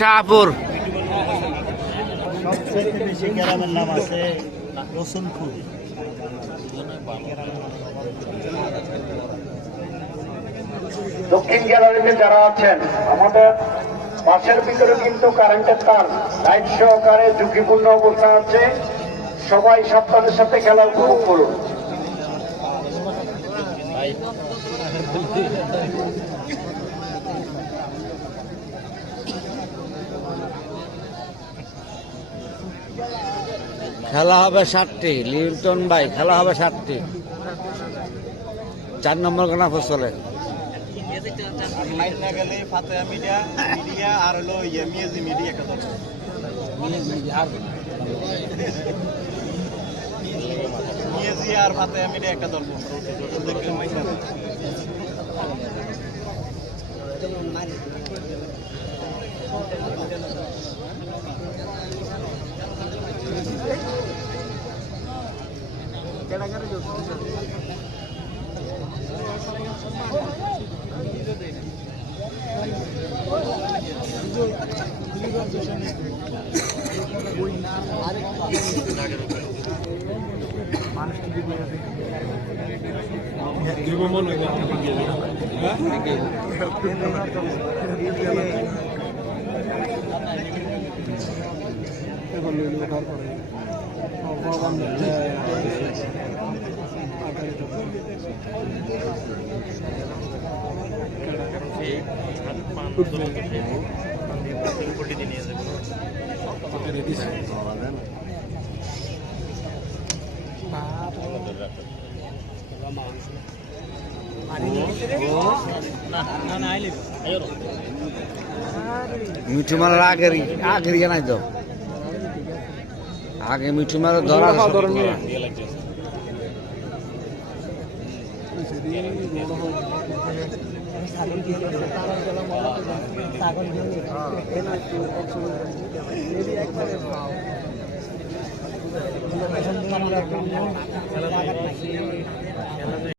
শাহপুর। সবচেয়ে বেশি গ্রামের নাম আছে রসুলপুর। দক্ষিণ গ্যালারিতে যারা আছেন, আমাদের বাসের ভিতরে কিন্তু কারেন্টের তার লাইট সহকারে ঝুঁকিপূর্ণ অবস্থা আছে। সবাই সাবধানের সাথে খেলা উপভোগ করুন। খেলা হবে 7টি। লিটন ভাই, খেলা হবে 7টি। 4 নম্বর গোনা ফসলে আর হলো মিডিয়া আর ফাতে মিডিয়া একটা দল মিঠু মারার আগের নাই তো, আগে মিঠু মারার ধরা